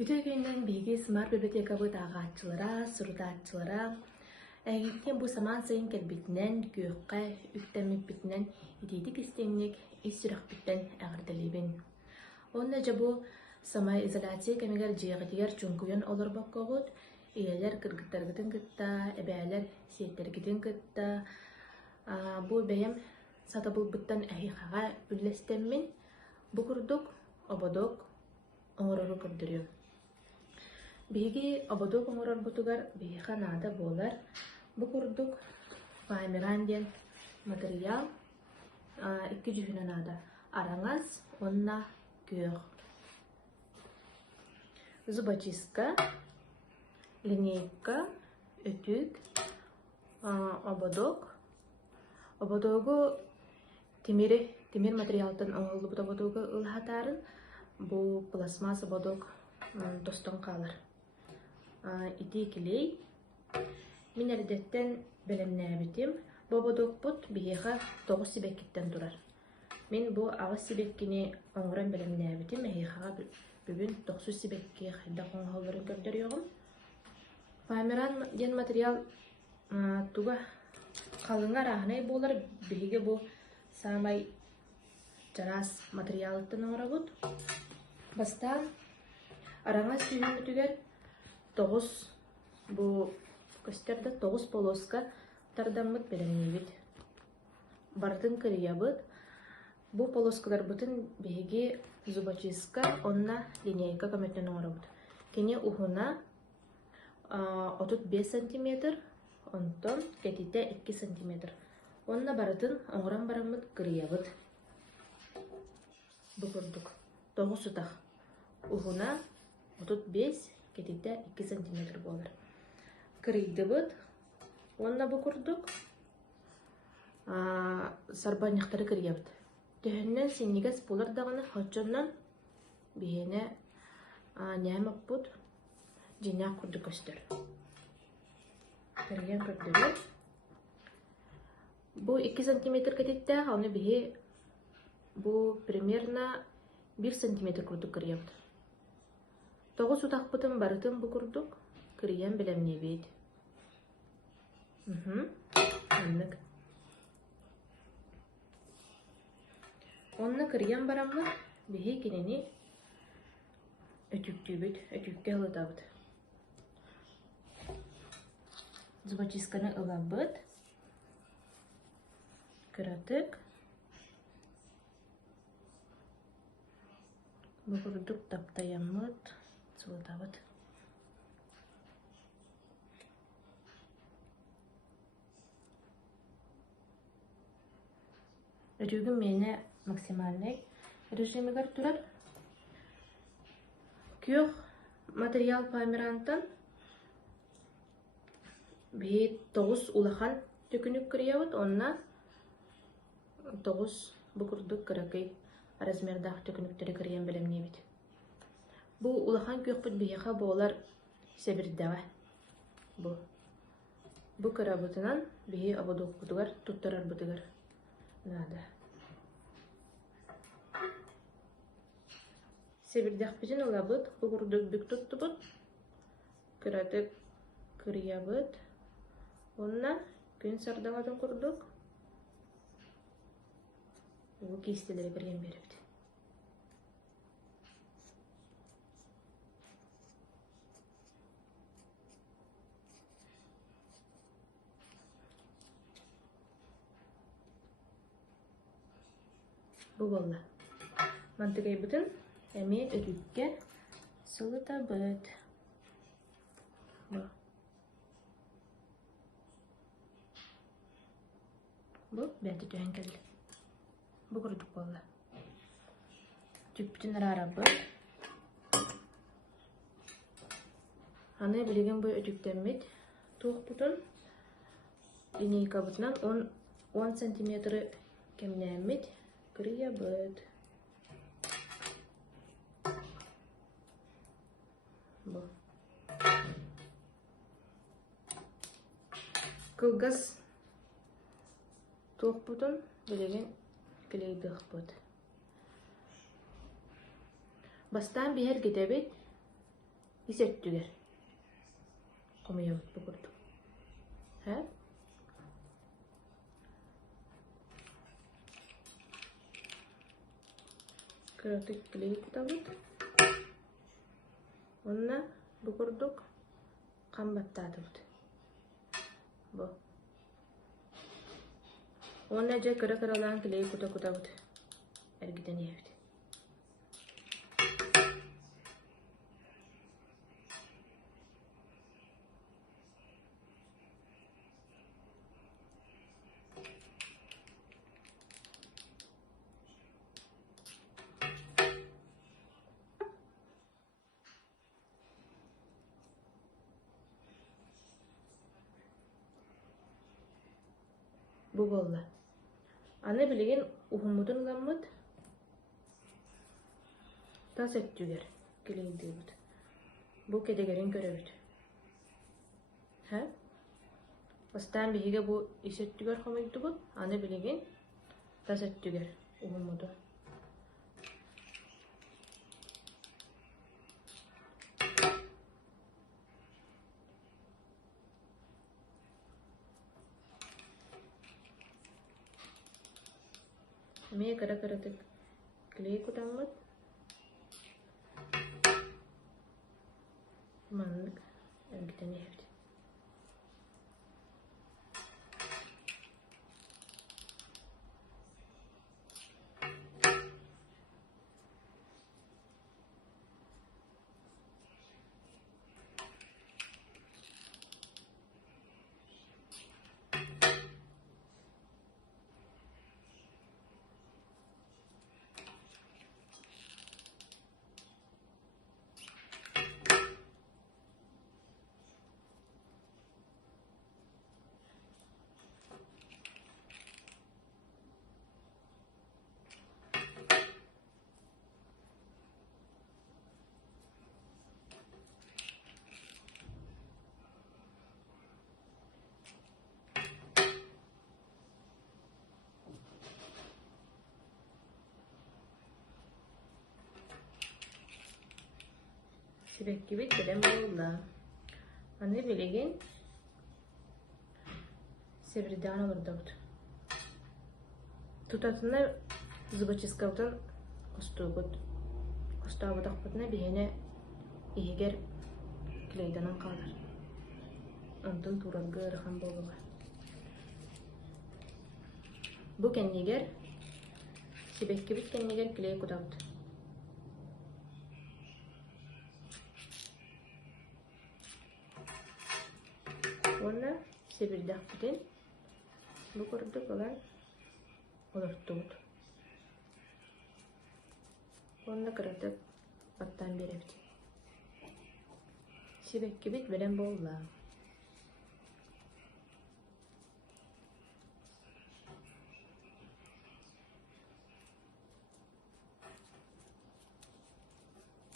Үтөгөйнөн биги сымар библиотека быт ағаатчылара, сурутаатчылара, әгиттен бу саман сайын келбитинен, күйөккә, үктәмиппитинен, итейдик истеңник, иссүрәхпиттен әгірделебін. Онна жабу самай изоляция кемегер жиғытигер чүнкуен олар баққоғыт, иелер кыргыттаргытын кытта, әбәлер сиеттергитин кытта. Бу бәйем сатабыл бұттан әхиқаға үллестеммин, бу күрдік, ободок, оңорору көрдірем. Биги ободок оңорор бутугар биха нада болар. Бу курдук файмиранден материал 200 нада. Араңаз онна күйөк. Зубочистка, линейка, өтүк, ободок. Ободогу темир материалтан оңолду бут ободогу ылхатарын. Бу пластмасс ободок тостон қалар. Ити килей. Мин әрдеттен белемнәбитим. Бободок бут биеха 9 сибеккиттен турар. Мин бу авыз сибеккини оңран белемнәбитим. Эхаға бүгін 9 сибекки хайда қоңғаларын көрдер yoğum. Файмиран ген материал туга қалыңа рахнай болар. Биге бу самай жарас материалыттан оңра бут. Бастан араңа сүйін өтігер 9 бу көстерді 9 полоска тардамыт беремнебит. Бардын кыриябыт. Бу полоскалар бутын беге зубочистка, онна линейка көмөттен оңрабыт. Кене ухуна 35 см, онтон кетите 2 см. Онна бардын оңран барамыт кыриябыт. Бу көрдүк. 9 сутах. Ухуна 35 кетите 2 см болар. Кырыйды быт. Онна бу курдук. Сарбаньяктары кырыябыт. Төһөннен синнигес болар даганы хочоннан бихене нәмәк бут жиняк курдук көстөр. Кырыян көрдүгө. Бу 2 см кетите, аны бихе бу примерно 1 см курдук кырыябыт. 9 сутак бутын барытын бу курдук. Кырыян белемнебейт. Аннык. Онна кырыян бараммы, бихи кинени өтүктүүбүт, өтүкке ылытабыт. Зубочистканы ылабыт. Кыратык. Бу курдук таптаяммыт, сылытабыт. Өтүгүн мені максимальный режимигер турар. Күйөк материал файмирантан бейт 9 улахан төкүнүк кырыябыт, онна 9 букурдук кыракай размердах төкүнүктери кырыян белемнебит. Бу улахан күйөк бут бейха болар себирдава. Бу кырабытынан бейи абодок бутугар туттарар бутугар. Нада. Себирдах битин улабыт, бу курдук бүк туттубут. Кыратык кырыябыт. Онна күн сардаңатын курдук. Бу кистелери кырыян берипти. Бу болла. Мантыгай бутын әме өтүкке сылытабыт. Бу бәті түйен келді. Бу күрдік болла. Түптін рарабыт. Аны білеген бу өтүктенмет. Туық бутын линейка бутынан 10 см кемнәмет. Кырыябыт. Бу. Кылгас туох бутун билеген килейдык бут. Бастан бихер кетебит. Isеттüger. Komuyabıt bu kurduk. Ha? Kırıtık kileyi kutabıt. Onna bu kurduk. Kambattatıbıt. Bu. Onna je kıra kıralan kileyi kutabıt. Ergiden yevdi. Bu bolla. Anne bilgin uhumudun gammut. Tas ettüger. Kileyi diyebut. Bu kedegerin görevüt. Ha? Bastan bihiga bu isettüger homaydı bu. Anne bilgin tas ettüger. Uhumudu. Meye kara karatık kileyi kutamut. Manlık ergiden yevdi. Sibek gibi bilem bolla. Anne bilgin sevirdan olurdu bu. Tutatına zıbaçıskavdan kostuğut. Kostağı takpatına bihine ihiger kileydanan kalır. Ondan turargı ırıkan boluğa. Bu kendiger sibek gibi kendiger kiley kudavut. Ona sebirdah biten bu kurduk olan olurttuğut. Ona kırıtıp battan berevdi. Sibek gibi bilen bolla.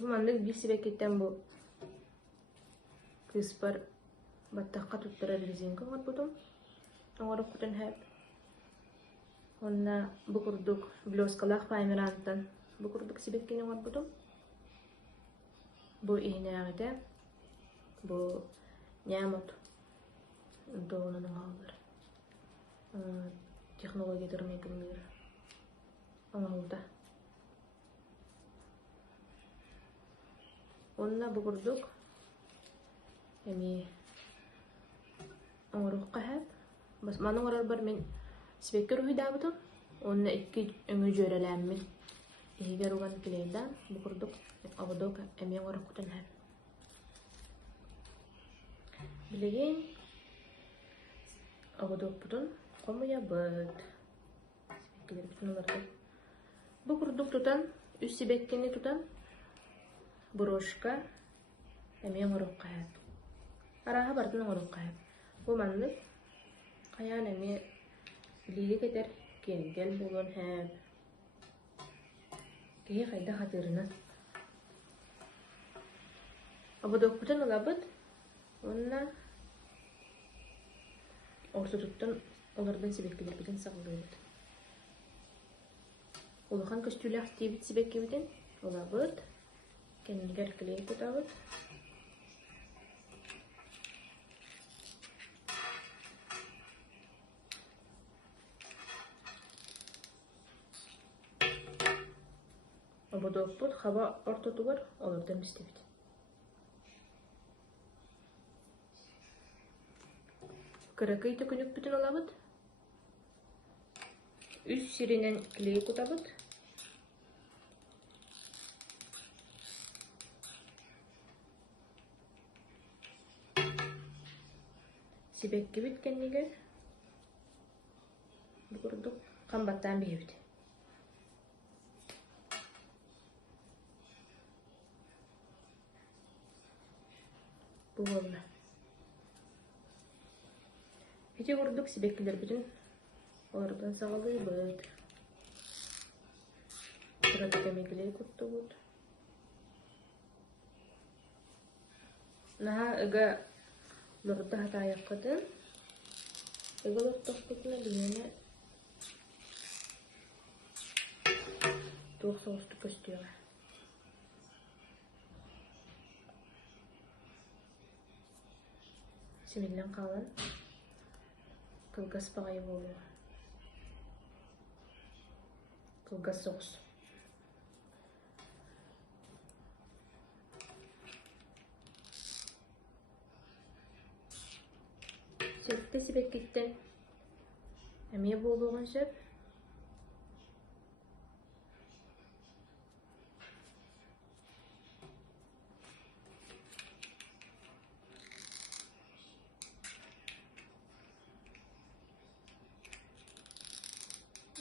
Bu mandık bir sibeketten bu kıspar batakka tutturar rezin kor budum. Ora kuten hep. Onna bu kurduk bloskalak paymerantan. Bu kurduk sibekkini kor budum. Bu iğnağıda bu nyamot. Doğunun ağlar. Teknoloji durmayabilir. Anıldı. Onna bu kurduk. Yani Oruk kahap. Bas manong orar bar men speaker huyda buto. Onna iki öngü jörelemmil. Ihigar ugan kileyda bu kurduk. Avadok emi oruk kutan hap. Bilegen avadok butun. Komu ya bud. Speaker butun olardı. Bu kurduk tutan. Üst sibekkini tutan. Broşka emi oruk kahap. Araha bartın oruk kahap. Bu manlık kayan emi lilik eder gel bulun hep diye kayda hatırına abu dokputan olabıt onna orta tuttan olardan sibekkiler biten sağlıyordu ulakan köstüyle aktivit sibekki biten olabıt kendiler kileye tutabıt Олордуоппут, хаба ортотугар олордан бистебит. Кыракый төкүнүк бүтүн олабыт. Үс сиринен клей кутабыт. Сибекке биткеннигер букурдук камбаттан бейбит. Бу болна. Эти курдук сибеккилер бүтүн олардан сагалый быт. Кыракый темеклей куттубут. Наха ыга лорда хатаяққатын эголор тохтутна бинене туох соосту көстүөга. Симиллен калан кылгас багай болуга. Кылгас соғыс. Сөтті сібек кеттен. Әме болуған сөп.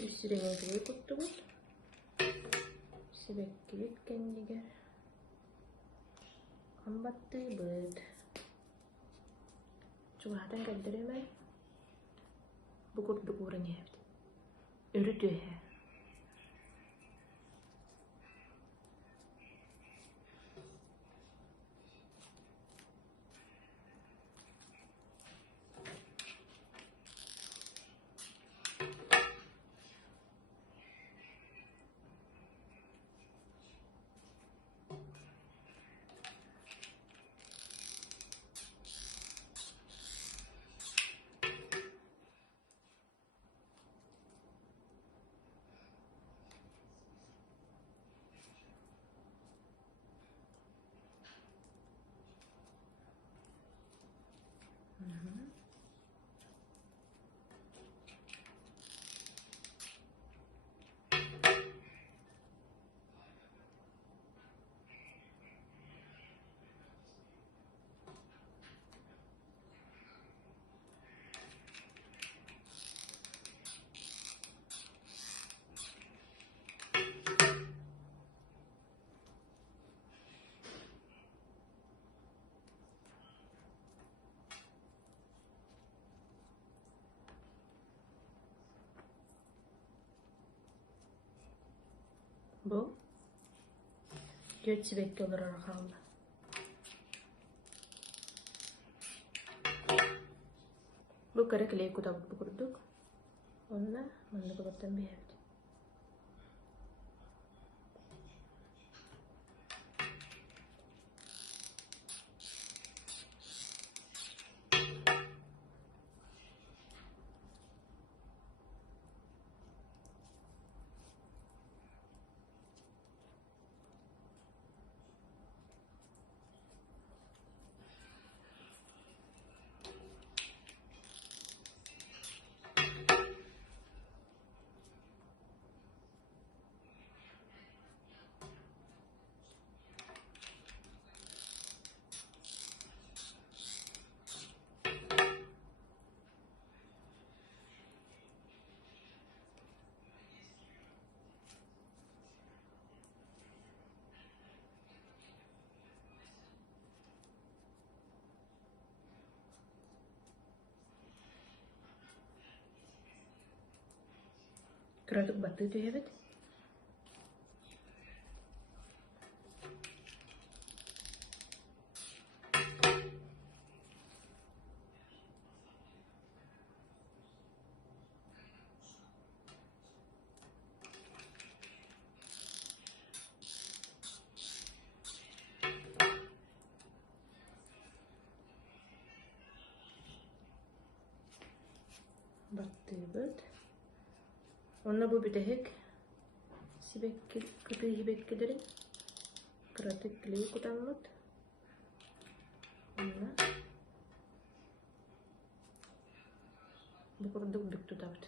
Үсіренен кіре күтті бұд. Сібек кебет кәндегер. Қамбатты бұд. Чуғатан кәлдіремай. Бұқырды көрін ебді. Үріт өйе. Бұл дөт сібекке олар арқалды. Бұл кәрі кілей күтабыт бұқырдық. Онына мұнды бұлаттан бейбді. Кыратык батты түйебет. Батты бет. Онна бу бүтехек кытыы сибеккелерин кыратык клей кутаммыт. Онна бу курдук бүк тутабыт.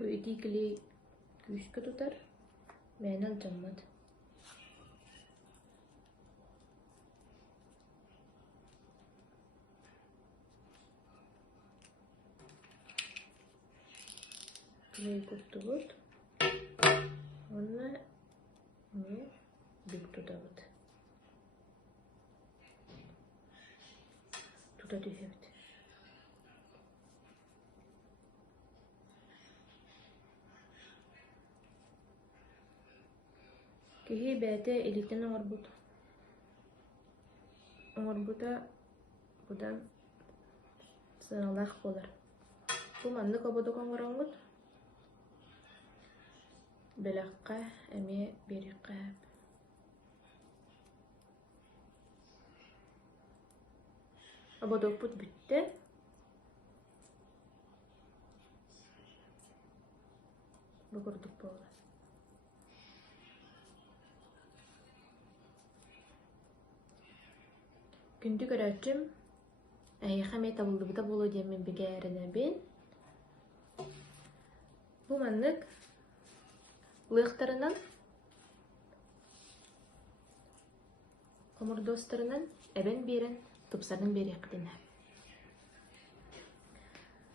Бу ити клей күүскө тутар, мен алжаммат. Клей куттубут, онна не бүк тутабыт. Тута түһөбүт. Киһи бээте илиттен оҥорбута будан сыналах болар. Бу маннык ободук оҥороҥмут белэххэ эмиэ биэриккээп. Ободукпут бүтте бу курдук болар. Күндү көрөчүм эйхаме табылдыбыта болу диэмин бигээринэбин. Бу маннык лыахтарынан, комурдуостарынан эбен биэрен тупсарын биэриэххитинэ.